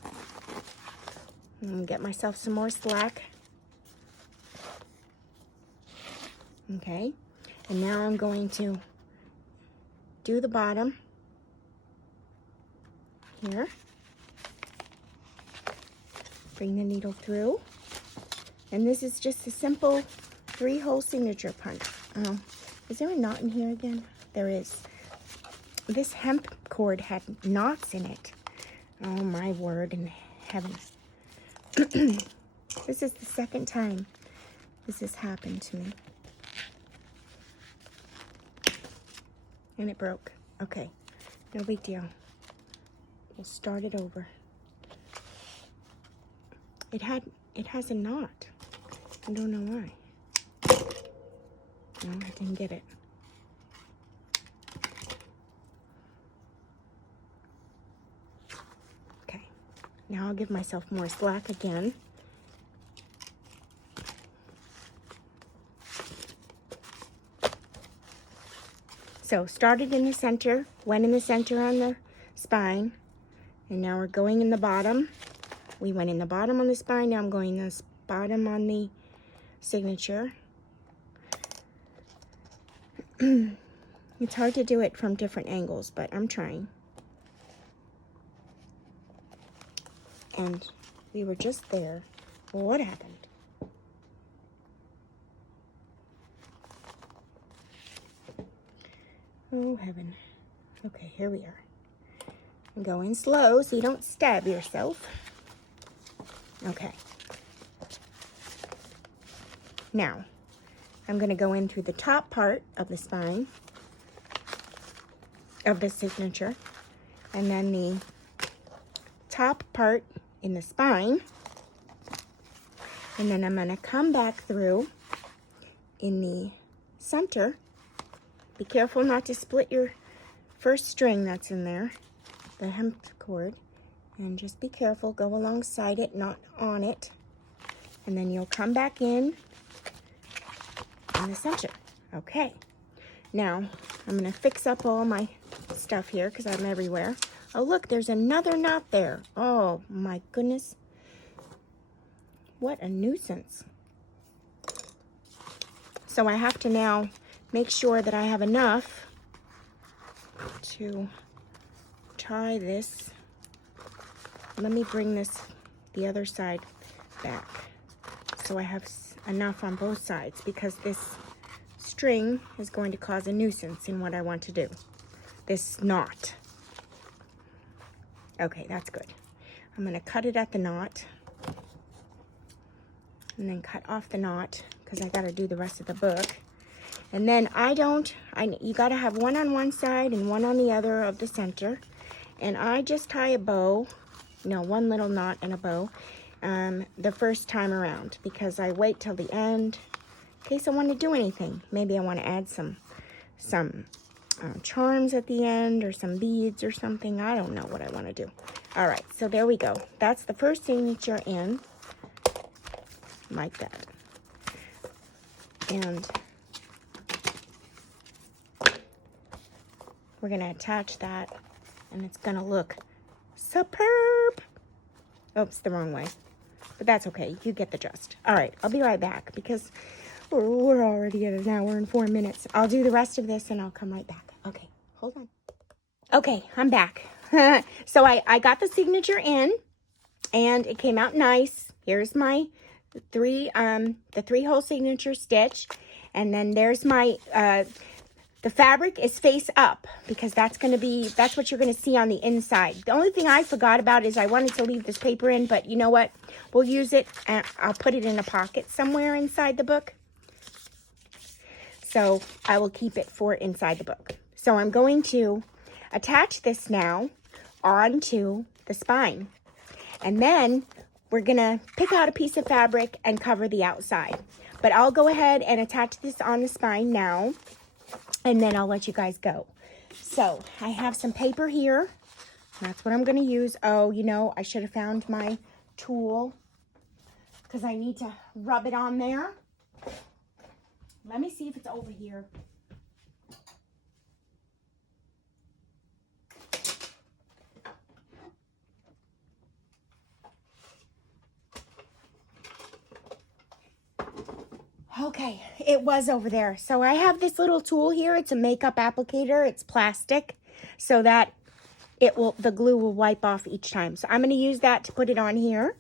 going to get myself some more slack. Okay, and now I'm going to do the bottom here. Bring the needle through. And this is just a simple 3-hole signature punch. Oh, is there a knot in here again? There is. This hemp cord had knots in it. Oh my word in heaven. This is the second time this has happened to me. And it broke. Okay, no big deal. We'll start it over. It has a knot. I don't know why. No, I didn't get it. Okay, now I'll give myself more slack again. So started in the center, went in the center on the spine, and now we're going in the bottom. We went in the bottom on the spine, now I'm going in the bottom on the signature. It's hard to do it from different angles, but I'm trying. And we were just there. What happened? Oh, heaven. Okay, here we are. I'm going slow so you don't stab yourself. Okay. Now, I'm going to go in through the top part of the spine of the signature, and then the top part in the spine, and then I'm going to come back through in the center. Be careful not to split your first string that's in there, the hemp cord, and just be careful, go alongside it, not on it, and then you'll come back in the center. Okay, now I'm going to fix up all my stuff here because I'm everywhere. Oh look, there's another knot there. Oh my goodness, what a nuisance. So I have to now make sure that I have enough to tie this. Let me bring the other side back so I have enough on both sides, because this string is going to cause a nuisance in what I want to do. This knot. Okay, that's good. I'm going to cut it at the knot and then cut off the knot because I got to do the rest of the book. And then you got to have one on one side and one on the other of the center. And I just tie a bow, one little knot and a bow, the first time around, because I wait till the end in case I want to do anything. Maybe I want to add some charms at the end or some beads or something. I don't know what I want to do. All right, so there we go. That's the first signature in, like that. And we're going to attach that, and it's going to look superb. Oops, the wrong way. But that's okay. You get the gist. All right, I'll be right back because we're already at an hour and 4 minutes. I'll do the rest of this, and I'll come right back. Okay, hold on. Okay, I'm back. So I got the signature in, and it came out nice. Here's my the 3-hole signature stitch, and then there's my the fabric is face up because that's what you're going to see on the inside. The only thing I forgot about is I wanted to leave this paper in, but you know what? We'll use it, and I'll put it in a pocket somewhere inside the book. So I will keep it for inside the book. So I'm going to attach this now onto the spine. And then we're gonna pick out a piece of fabric and cover the outside. But I'll go ahead and attach this on the spine now, and then I'll let you guys go. So I have some paper here. That's what I'm gonna use. Oh, you know, I should have found my tool because I need to rub it on there. Let me see if it's over here. Okay, it was over there. So I have this little tool here. It's a makeup applicator. It's plastic so that the glue will wipe off each time. So I'm going to use that to put it on here.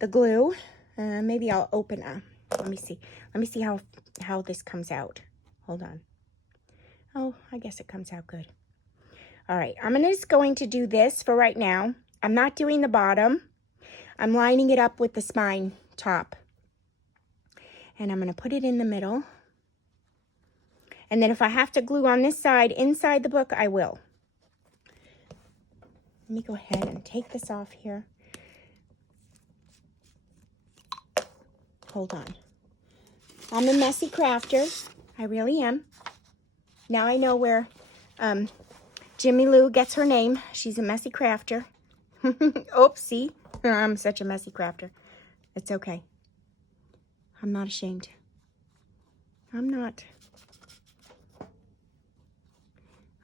The glue. Maybe I'll open it. Let me see. Let me see how this comes out. Hold on. Oh, I guess it comes out good. All right, I'm just going to do this for right now. I'm not doing the bottom. I'm lining it up with the spine top. And I'm going to put it in the middle. And then if I have to glue on this side inside the book, I will. Let me go ahead and take this off here. Hold on. I'm a messy crafter. I really am. Now I know where Jimmy Lou gets her name. She's a messy crafter. Oopsie. I'm such a messy crafter. It's okay. I'm not ashamed. I'm not.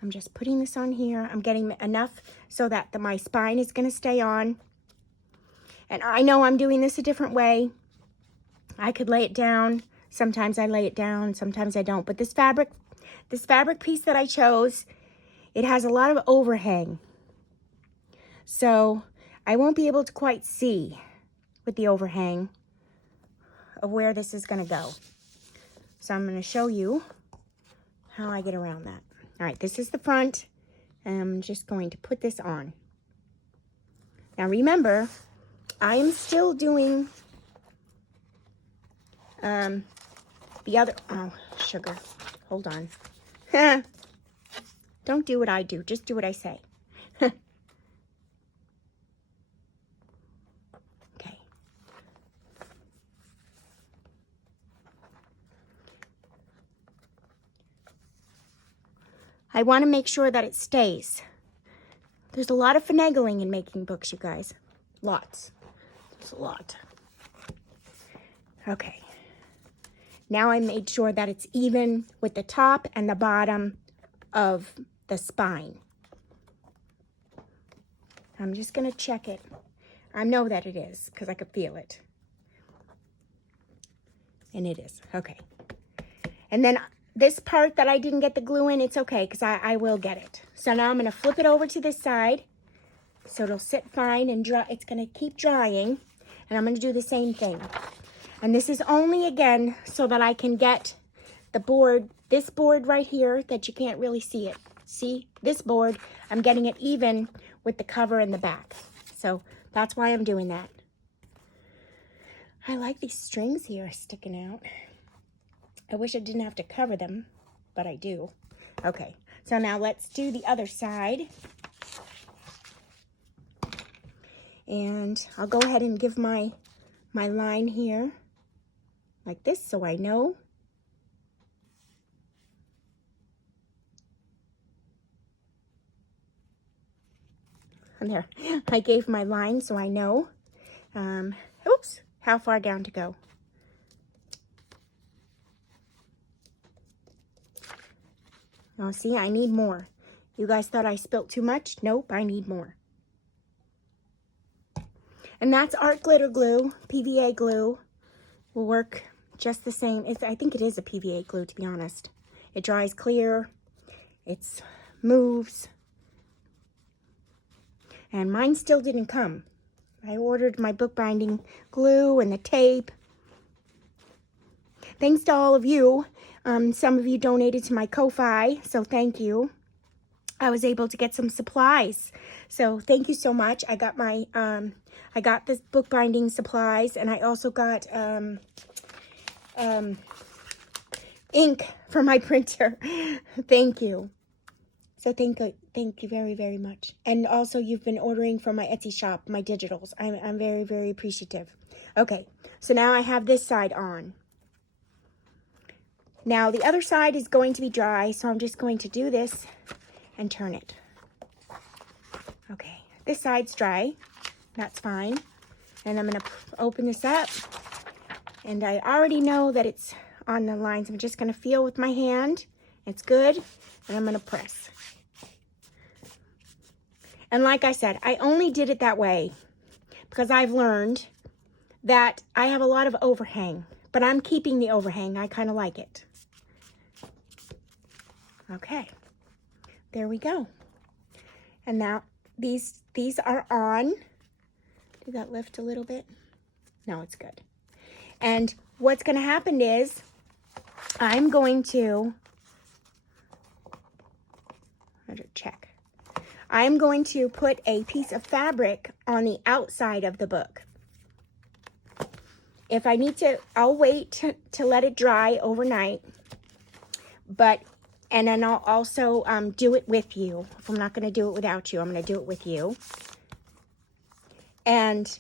I'm just putting this on here. I'm getting enough so that my spine is going to stay on. And I know I'm doing this a different way. I could lay it down. Sometimes I lay it down. Sometimes I don't. But this fabric piece that I chose, it has a lot of overhang. So I won't be able to quite see with the overhang of where this is going to go. So I'm going to show you how I get around that. All right, this is the front. And I'm just going to put this on. Now remember, I am still doing the other, oh, sugar. Hold on. Don't do what I do. Just do what I say. I want to make sure that it stays. There's a lot of finagling in making books, you guys. Lots. There's a lot. Okay. Now I made sure that it's even with the top and the bottom of the spine. I'm just going to check it. I know that it is because I could feel it. And it is. Okay. And then this part that I didn't get the glue in, it's okay because I will get it. So now I'm going to flip it over to this side so it'll sit fine and dry. It's going to keep drying. And I'm going to do the same thing. And this is only, again, so that I can get the board, this board right here that you can't really see it. See, this board, I'm getting it even with the cover and the back. So that's why I'm doing that. I like these strings here sticking out. I wish I didn't have to cover them, but I do. Okay, so now let's do the other side. And I'll go ahead and give my line here like this so I know. And there, I gave my line so I know. Oops, how far down to go. Oh, see, I need more. You guys thought I spilt too much? Nope, I need more. And that's art glitter glue, PVA glue. Will work just the same. I think it is a PVA glue, to be honest. It dries clear. It moves. And mine still didn't come. I ordered my bookbinding glue and the tape. Thanks to all of you. Some of you donated to my Ko-Fi, so thank you. I was able to get some supplies, so thank you so much. I got my, I got this bookbinding supplies, and I also got ink for my printer. Thank you. So thank you very, very much. And also you've been ordering from my Etsy shop, my digitals. I'm very, very appreciative. Okay, so now I have this side on. Now the other side is going to be dry, so I'm just going to do this and turn it. Okay, this side's dry. That's fine. And I'm going to open this up. And I already know that it's on the lines. I'm just going to feel with my hand. It's good. And I'm going to press. And like I said, I only did it that way because I've learned that I have a lot of overhang. But I'm keeping the overhang. I kind of like it. Okay. There we go. And now these are on. Did that lift a little bit? No, it's good. And what's going to happen is I'm going to check. I'm going to put a piece of fabric on the outside of the book. If I need to, I'll wait to let it dry overnight. And then I'll also do it with you. If I'm not going to do it without you, I'm going to do it with you. And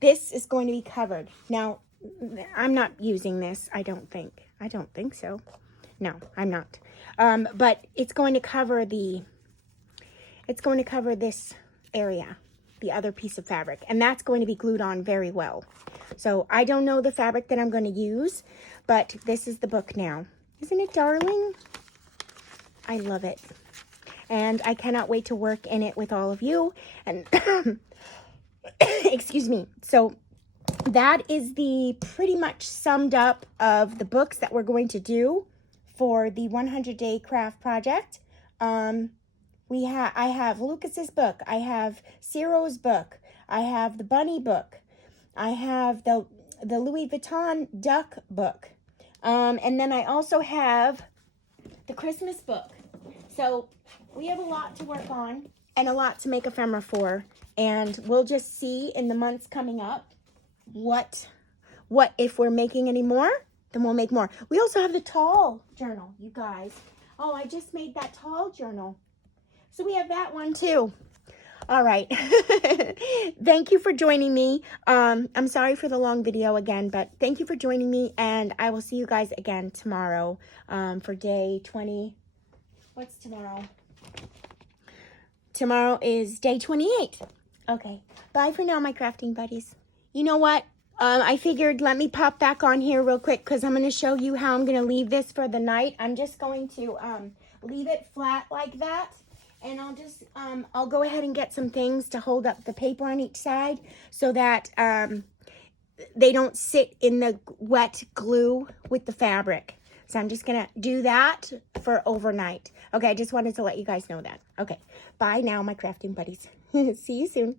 this is going to be covered. Now, I'm not using this, I don't think. I don't think so. No, I'm not. But it's going to cover this area, the other piece of fabric. And that's going to be glued on very well. So I don't know the fabric that I'm going to use, but this is the book now. Isn't it darling? I love it. And I cannot wait to work in it with all of you. And excuse me. So that is the pretty much summed up of the books that we're going to do for the 100-day craft project. I have Lucas's book. I have Ciro's book. I have the bunny book. I have the Louis Vuitton duck book. And then I also have the Christmas book. So we have a lot to work on and a lot to make ephemera for. And we'll just see in the months coming up what if we're making any more, then we'll make more. We also have the tall journal, you guys. Oh, I just made that tall journal. So we have that one too. All right. Thank you for joining me. I'm sorry for the long video again, but thank you for joining me, and I will see you guys again tomorrow for day 20. What's tomorrow? Tomorrow is day 28. Okay. Bye for now, my crafting buddies. You know what? I figured let me pop back on here real quick because I'm going to show you how I'm going to leave this for the night. I'm just going to leave it flat like that. And I'll go ahead and get some things to hold up the paper on each side so that they don't sit in the wet glue with the fabric. So I'm just going to do that for overnight. Okay, I just wanted to let you guys know that. Okay, bye now, my crafting buddies. See you soon.